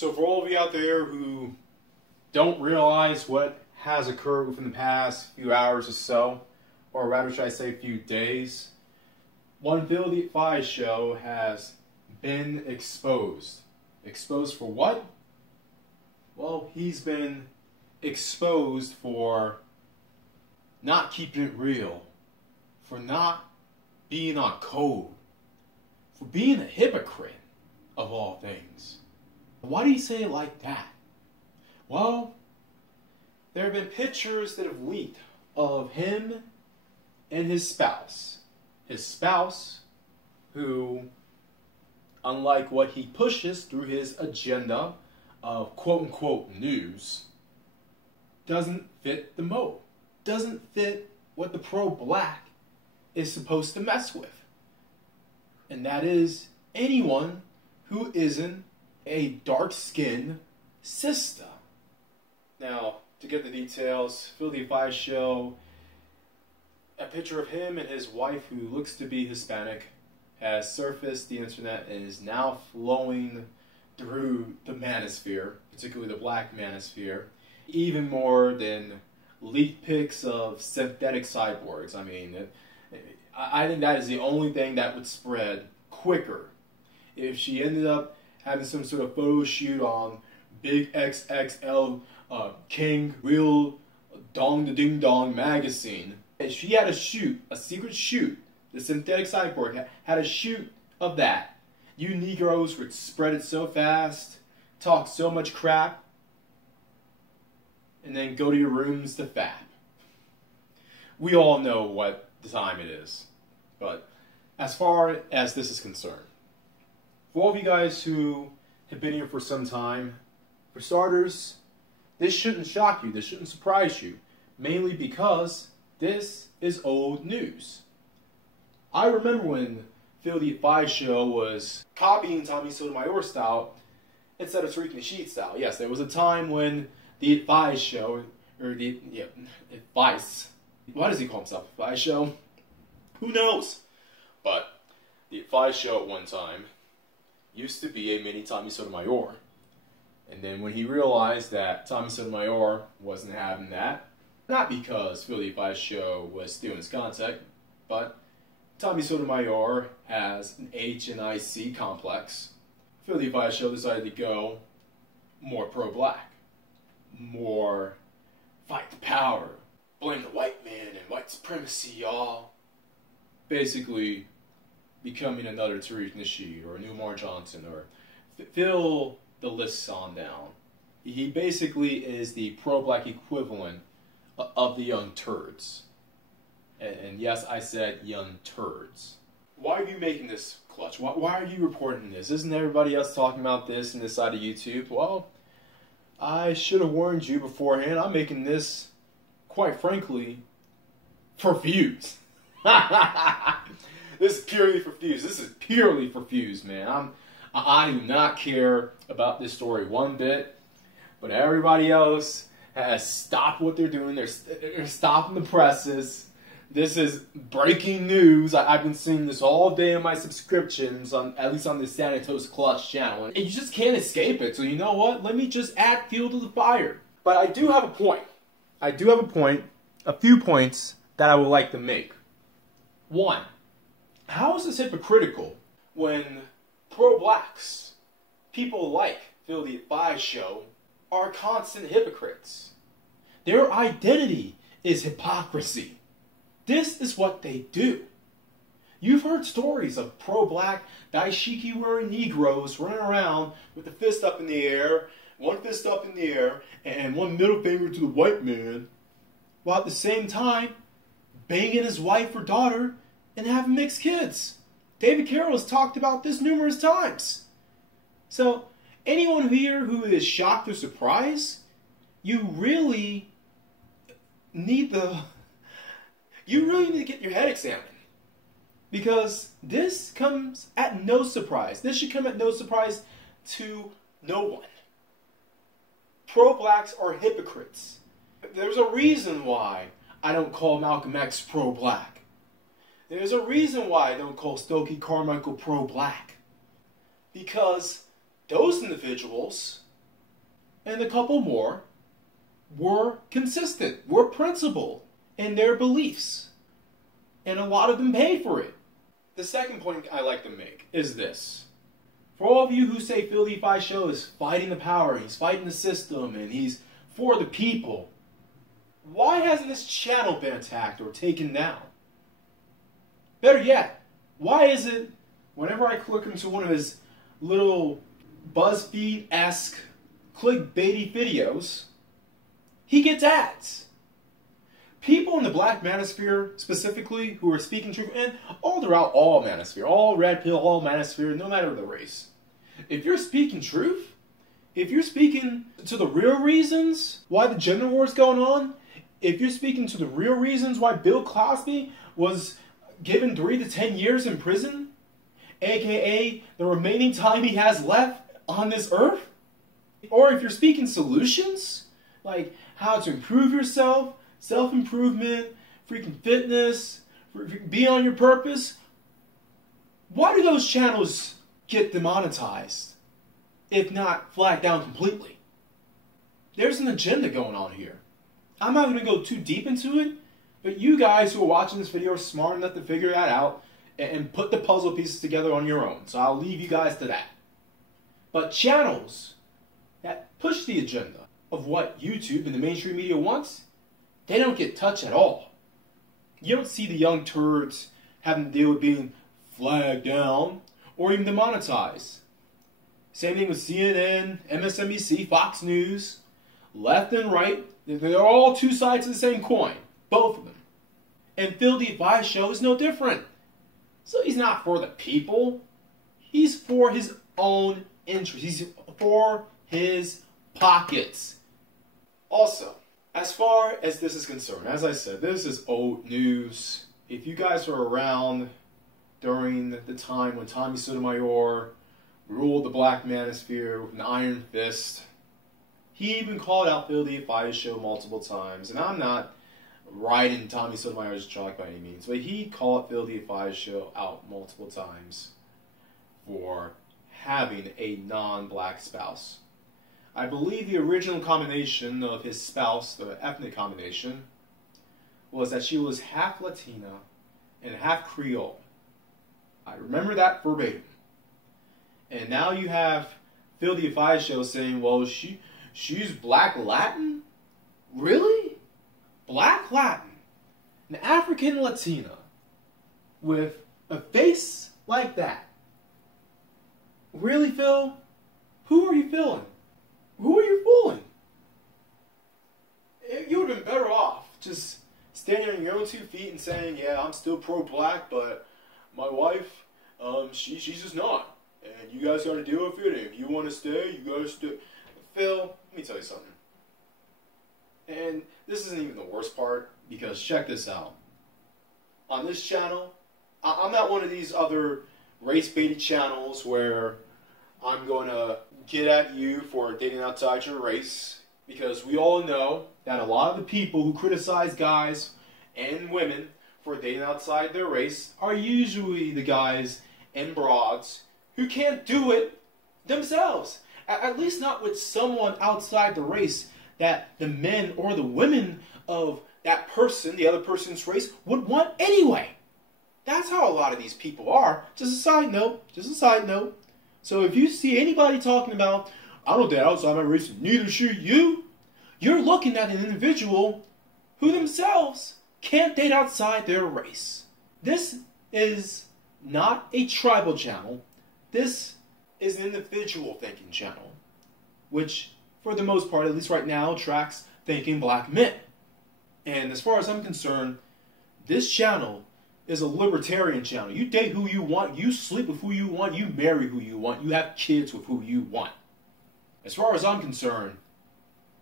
So for all of you out there who don't realize what has occurred within the past few hours or so, or rather should I say few days, one Phil the Five show has been exposed. Exposed for what? Well, he's been exposed for not keeping it real, for not being on code, for being a hypocrite, of all things. Why do you say it like that? Well, there have been pictures that have leaked of him and his spouse. His spouse, who, unlike what he pushes through his agenda of quote-unquote news, doesn't fit the mold. Doesn't fit what the pro-black is supposed to mess with. And that is anyone who isn't a dark-skinned sister. Now, to get the details, Phil the Five show, a picture of him and his wife, who looks to be Hispanic, has surfaced the internet and is now flowing through the manosphere, particularly the black manosphere, even more than leaked pics of synthetic cyborgs. I mean, I think that is the only thing that would spread quicker if she ended up having some sort of photo shoot on Big XXL King Real Dong the Ding Dong magazine. If she had a shoot, a secret shoot, the synthetic cyborg had a shoot of that, you Negroes would spread it so fast, talk so much crap, and then go to your rooms to fap. We all know what the time it is. But as far as this is concerned, for all of you guys who have been here for some time, for starters, this shouldn't shock you, this shouldn't surprise you, mainly because this is old news. I remember when Phil the Five show was copying Tommy Sotomayor style instead of Tariq Nasheed style. Yes, there was a time when the Advice show, or the, Advice, why does he call himself Advice show? Who knows? But the Advice show at one time used to be a mini Tommy Sotomayor. And then when he realized that Tommy Sotomayor wasn't having that, not because Phil the Advice show was stealing his content, but Tommy Sotomayor has an H and IC complex, Phil the Advice show decided to go more pro-black, more fight the power, blame the white man and white supremacy, y'all. Basically, becoming another Tariq Nasheed or a new Umar Johnson, or fill the list on down. He basically is the pro-black equivalent of the Young Turds. And yes, I said Young Turds. Why are you making this clutch? Why are you reporting this? Isn't everybody else talking about this on this side of YouTube? Well, I should have warned you beforehand. I'm making this, quite frankly, for views. This is purely for views. This is purely for views, man. I do not care about this story one bit, but everybody else has stopped what they're doing. They're stopping the presses. This is breaking news. I've been seeing this all day in my subscriptions, at least on the Sanitos Clutch channel, and you just can't escape it. So you know what? Let me just add fuel to the fire. But I do have a point. I do have a point, a few points that I would like to make. One, how is this hypocritical when pro-blacks, people like Phil the Advice show, are constant hypocrites? Their identity is hypocrisy. This is what they do. You've heard stories of pro-black, dashiki-wearing Negroes running around with a fist up in the air, one fist up in the air, and one middle finger to the white man, while at the same time banging his wife or daughter and having mixed kids. David Carroll has talked about this numerous times. So, anyone here who is shocked or surprised, you really need to get your head examined. Because this comes at no surprise. This should come at no surprise to no one. Pro-blacks are hypocrites. There's a reason why I don't call Malcolm X pro-black. There's a reason why I don't call Stokely Carmichael pro-black. Because those individuals and a couple more were consistent, were principled in their beliefs. And a lot of them paid for it. The second point I like to make is this. For all of you who say Phil DeFi Show is fighting the power, he's fighting the system, and he's for the people, why hasn't this channel been attacked or taken down? Better yet, why is it whenever I click into one of his little BuzzFeed-esque clickbaity videos, he gets ads? People in the Black Manosphere, specifically, who are speaking truth, and all throughout all Manosphere, all Red Pill, all Manosphere, no matter the race. If you're speaking truth, if you're speaking to the real reasons why the gender war is going on, if you're speaking to the real reasons why Bill Cosby was given 3 to 10 years in prison, aka the remaining time he has left on this earth, or if you're speaking solutions, like how to improve yourself, self-improvement, freaking fitness, be on your purpose, why do those channels get demonetized, if not flagged down completely? There's an agenda going on here. I'm not going to go too deep into it, but you guys who are watching this video are smart enough to figure that out and put the puzzle pieces together on your own. So I'll leave you guys to that. But channels that push the agenda of what YouTube and the mainstream media wants, they don't get touched at all. You don't see the young turds having to deal with being flagged down or even demonetized. Same thing with CNN, MSNBC, Fox News, left and right. They're all two sides of the same coin, both of them. And Phil DeFi Show is no different. So he's not for the people. He's for his own interest. He's for his pockets. Also, as far as this is concerned, as I said, this is old news. If you guys were around during the time when Tommy Sotomayor ruled the Black Manosphere with an iron fist, he even called out Phil DeFi Show multiple times. And I'm not riding Tommy Sotomayor's jock by any means, but he called Phil DeFi Show out multiple times for having a non-black spouse. I believe the original combination of his spouse, the ethnic combination, was that she was half Latina and half Creole. I remember that verbatim. And now you have Phil DeFi Show saying, well, she's Black Latin? Really? Black Latin? An African Latina with a face like that? Really, Phil? Who are you fooling? Who are you fooling? You would have been better off just standing on your own 2 feet and saying, yeah, I'm still pro-black, but my wife, she's just not. And you guys got to deal with it. And if you want to stay, you got to stay. Phil, let me tell you something. And this isn't even the worst part, because check this out. On this channel, I'm not one of these other race-baited channels where I'm going to get at you for dating outside your race, because we all know that a lot of the people who criticize guys and women for dating outside their race are usually the guys and broads who can't do it themselves. At least not with someone outside the race that the men or the women of that person, the other person's race, would want anyway. That's how a lot of these people are. Just a side note. Just a side note. So if you see anybody talking about, I don't date outside my race, neither should you, you're looking at an individual who themselves can't date outside their race. This is not a tribal channel. This is an individual thinking channel, which, for the most part, at least right now, attracts thinking black men. And as far as I'm concerned, this channel is a libertarian channel. You date who you want, you sleep with who you want, you marry who you want, you have kids with who you want. As far as I'm concerned,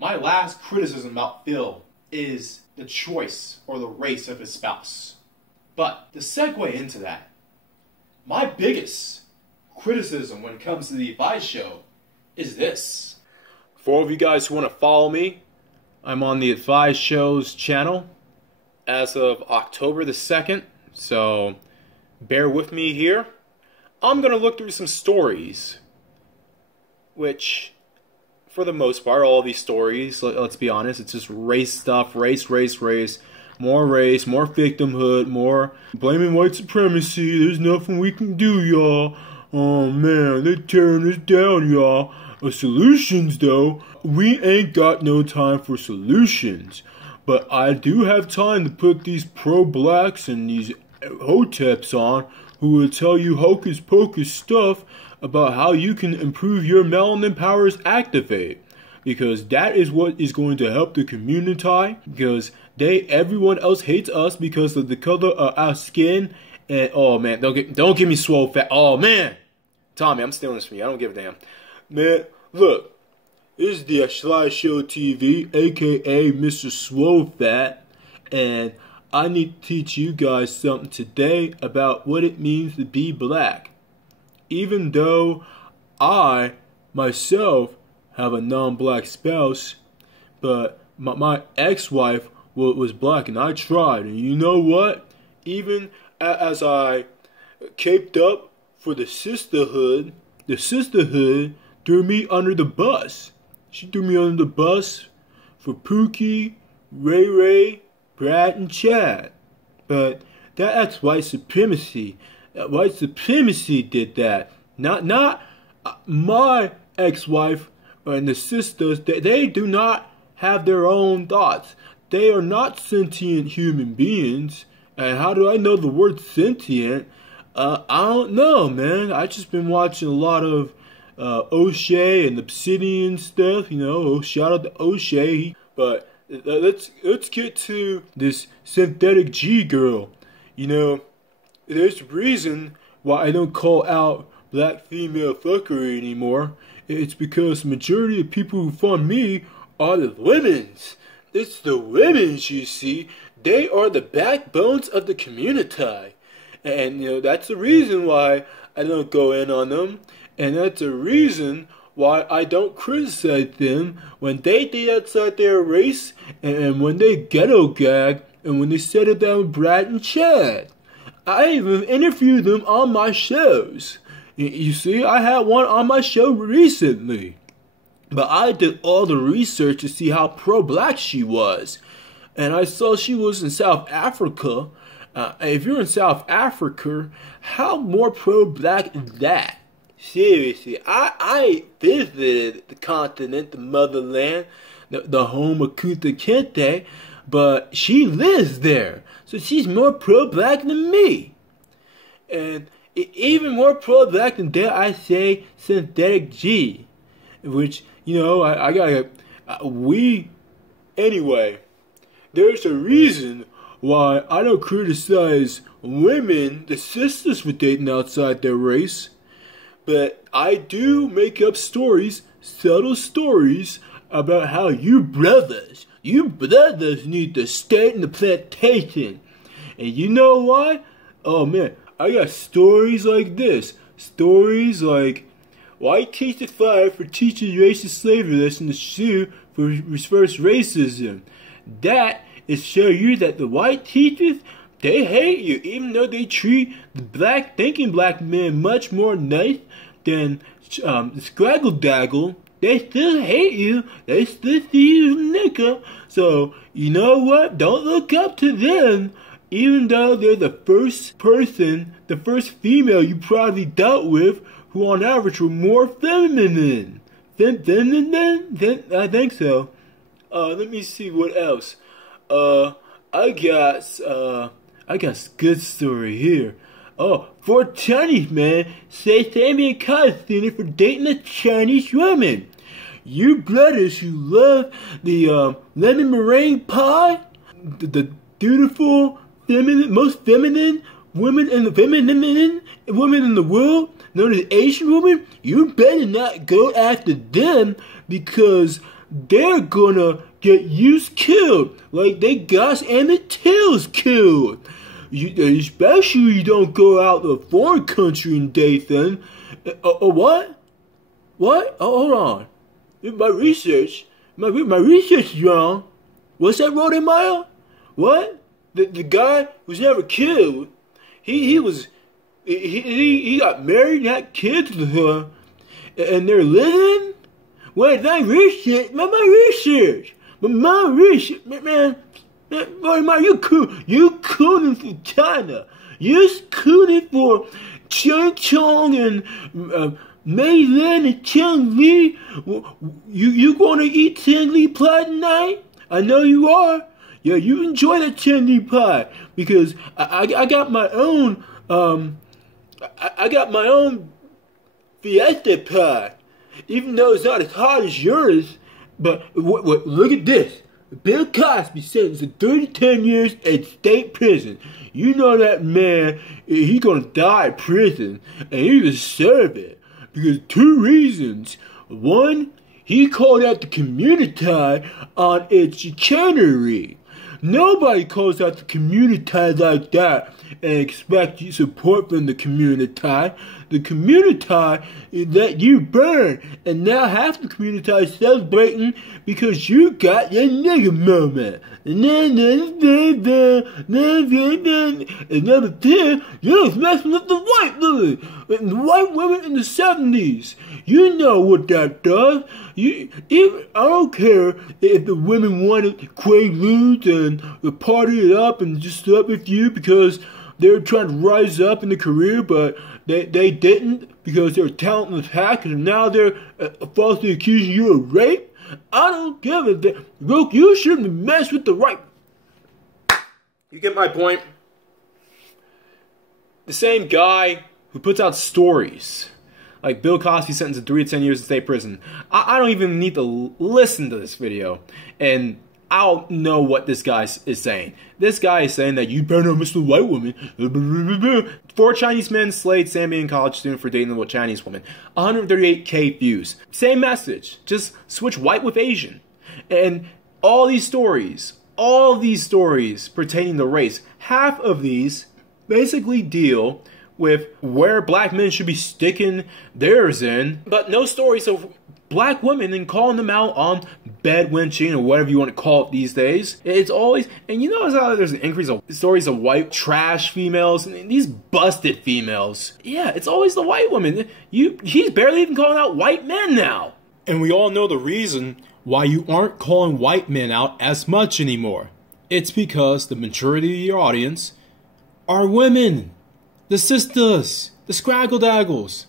my last criticism about Phil is the choice or the race of his spouse. But to segue into that, my biggest criticism when it comes to the DeFi Show is this. For all of you guys who want to follow me, I'm on the DeFi Show's channel as of October the 2nd, so bear with me here. I'm going to look through some stories which for the most part, all these stories, let's be honest, it's just race stuff, race, more victimhood, more blaming white supremacy. There's nothing we can do, y'all. Oh man, they're tearing us down, y'all. Solutions, though, we ain't got no time for solutions. But I do have time to put these pro-blacks and these hoteps on who will tell you hocus pocus stuff about how you can improve your melanin powers activate. Because that is what is going to help the community. Because everyone else hates us because of the color of our skin. And oh man, don't get me swole fat. Oh man, Tommy, I'm stealing this from you. I don't give a damn. Man, look, this is the Slideshow TV, aka Mr. Swole Fat, and I need to teach you guys something today about what it means to be black. Even though I, myself, have a non-black spouse, but my ex-wife was black and I tried, and you know what? Even as I caped up for the sisterhood threw me under the bus. She threw me under the bus for Pookie, Ray Ray, Brad, and Chad. But that's white supremacy. White supremacy did that. Not my ex-wife and the sisters. They do not have their own thoughts. They are not sentient human beings. And how do I know the word sentient? I don't know, man. I just been watching a lot of O'Shea and Obsidian stuff, you know. Oh, shout out to O'Shea. But let's get to this synthetic G girl. You know, there's a reason why I don't call out black female fuckery anymore. It's because the majority of people who fund me are the women's. It's the women's, you see. They are the backbones of the community. And, you know, that's the reason why I don't go in on them. And that's the reason why I don't criticize them when they did outside their race and when they ghetto gag and when they settle down with Brad and Chad. I even interviewed them on my shows. You see, I had one on my show recently. But I did all the research to see how pro-black she was. And I saw she was in South Africa. If you're in South Africa, how more pro-black is that? Seriously, I visited the continent, the motherland, the home of Kunta Kinte, but she lives there. So she's more pro-black than me. And even more pro-black than, dare I say, synthetic G. Which, you know, anyway, there's a reason why I don't criticize women, the sisters, for dating outside their race. But I do make up stories, subtle stories, about how you brothers need to stay in the plantation. And you know why? Oh man, I got stories like this. Stories like, white teacher fired for teaching racist slavery lesson to sue for reverse racism. That is show you that the white teachers, they hate you, even though they treat the thinking black men much more nice than Scraggle Daggle. They still hate you. They still see you as a nigga. So, you know what? Don't look up to them. Even though they're the first person, the first female you probably dealt with who on average were more feminine. I think so. Let me see what else. I got a good story here. Oh, for Chinese man, say Sammy and Constantine for dating a Chinese woman. You brothers who love the lemon meringue pie, the beautiful, most feminine women in the world, known as Asian women, you better not go after them because they're gonna get you killed like they got Emmett Till's killed. Especially you don't go out to a foreign country and date them. What? What? Oh, hold on. My research is wrong. What's that, Rodemeyer? What? The guy who's never killed. He got married and had kids with her, and they're living. Wait, my research, my research, man, you cooning for China. You're cooning for Chen Chong and Mei Lin and Chen Li. You gonna eat Chen Li pie tonight? I know you are. Yeah, you enjoy that Chen Li pie because I got my own I got my own Fiesta pie. Even though it's not as hot as yours, but look at this. Bill Cosby sentenced to 30 to 10 years in state prison. You know that man, he gonna die in prison, and he deserve it. Because 2 reasons. 1, he called out the community on its chicanery. Nobody calls out the community like that and expect support from the community. The community let you burn, and now half the community is celebrating because you got your nigga moment. And number 2, you was messing with the white women. And the white women in the 70s. You know what that does. I don't care if the women wanted to quaaludes and party it up and just sleep with you because they were trying to rise up in the career, but they didn't because they were talentless hackers, and now they're falsely accusing you of rape. I don't give a damn. Look, you shouldn't mess with the right. You get my point? The same guy who puts out stories like Bill Cosby sentenced to 3 to 10 years in state prison. I don't even need to listen to this video, and I'll know what this guy is saying. This guy is saying that you better not miss the white woman. 4 Chinese men slayed Zambian college student for dating a Chinese woman. 138K views. Same message. Just switch white with Asian. And all these stories pertaining to race, half of these basically deal with where black men should be sticking theirs in, but no stories of black women and calling them out on bed wenching or whatever you want to call it these days. It's always, and you notice how there's an increase of stories of white trash females and these busted females. Yeah, it's always the white woman. He's barely even calling out white men now. And we all know the reason why you aren't calling white men out as much anymore. It's because the majority of your audience are women. The sisters, the scraggle daggles.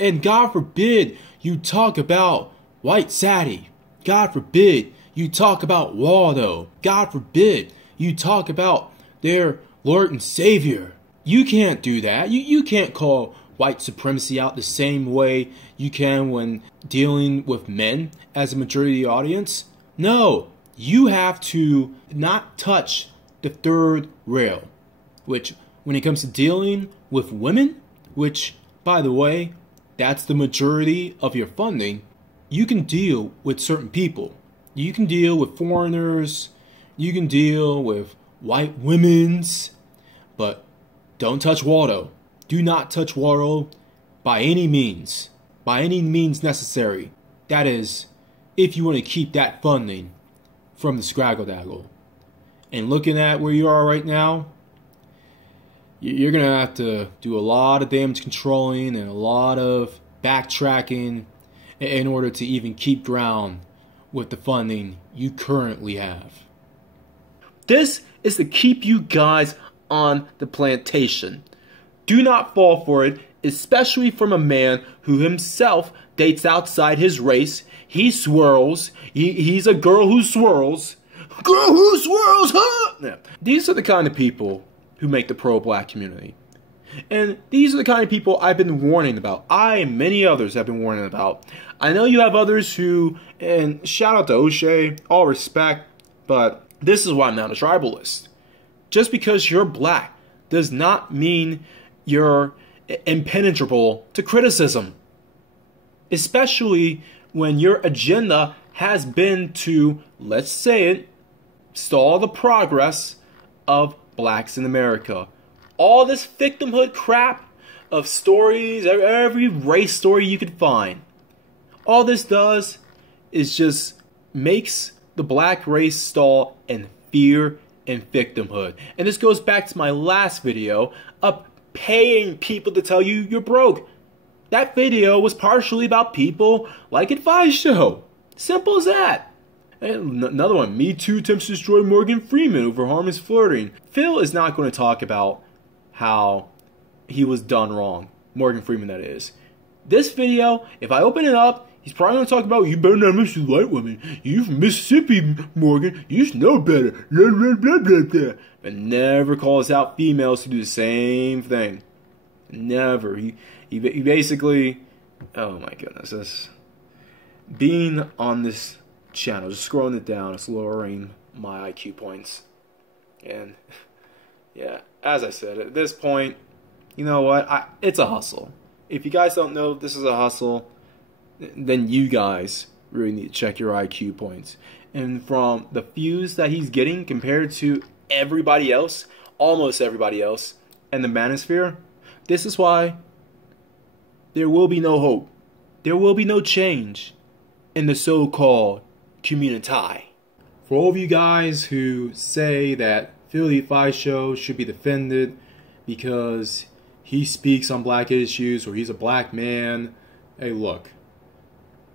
And God forbid you talk about White Sadie. God forbid you talk about Waldo. God forbid you talk about their Lord and Savior. You can't do that. You can't call white supremacy out the same way you can when dealing with men as a majority of the audience. No, you have to not touch the third rail, which when it comes to dealing with women, which, by the way, that's the majority of your funding, you can deal with certain people. You can deal with foreigners, you can deal with white women's, but don't touch Waldo. Do not touch Waldo by any means necessary. That is, if you want to keep that funding from the Scraggle Daggle. And looking at where you are right now, you're going to have to do a lot of damage controlling and a lot of backtracking in order to even keep ground with the funding you currently have. This is to keep you guys on the plantation. Do not fall for it, especially from a man who himself dates outside his race. He swirls. He's a girl who swirls. Girl who swirls, huh? Yeah. These are the kind of people who make the pro-black community. And these are the kind of people I've been warning about. I and many others have been warning about. I know you have others who, and shout out to O'Shea, all respect, but this is why I'm not a tribalist. Just because you're black does not mean you're impenetrable to criticism. Especially when your agenda has been to, let's say it, stall the progress of blacks in America. All this victimhood crap of stories, every race story you could find. All this does is just makes the black race stall in fear and victimhood. And this goes back to my last video of paying people to tell you you're broke. That video was partially about people like Advice Show. Simple as that. And another one, Me Too attempts to destroy Morgan Freeman over harmless flirting. Phil is not going to talk about how he was done wrong. Morgan Freeman, that is. This video, if I open it up, he's probably going to talk about, you better not miss the white woman. You from Mississippi, Morgan. You should know better. Blah, blah, blah, blah, blah. But never calls out females to do the same thing. Never. He basically, oh my goodness, this being on this channel, just scrolling it down, it's lowering my IQ points. And yeah, as I said, at this point, you know what? It's a hustle. If you guys don't know this is a hustle, then you guys really need to check your IQ points. And from the views that he's getting compared to everybody else, almost everybody else, in the manosphere, this is why there will be no hope. There will be no change in the so-called community. For all of you guys who say that Phil the Advice Show should be defended because he speaks on black issues or he's a black man, hey look,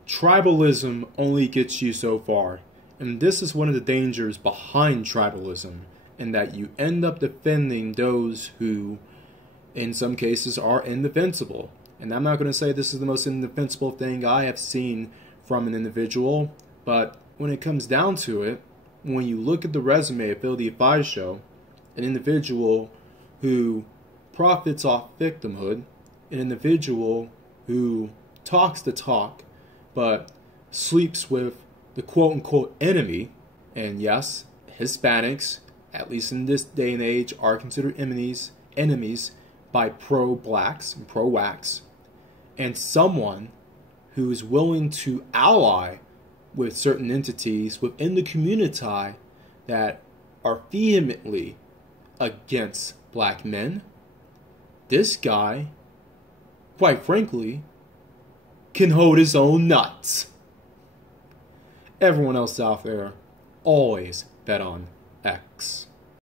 tribalism only gets you so far. And this is one of the dangers behind tribalism, in that you end up defending those who, in some cases, are indefensible. And I'm not going to say this is the most indefensible thing I have seen from an individual, but when it comes down to it, when you look at the resume of Phil the Advice Show, an individual who profits off victimhood, an individual who talks the talk, but sleeps with the quote-unquote enemy, and yes, Hispanics, at least in this day and age, are considered enemies by pro-blacks and pro-wacks, and someone who is willing to ally with certain entities within the community that are vehemently against black men, this guy, quite frankly, can hold his own nuts. Everyone else out there, always bet on X.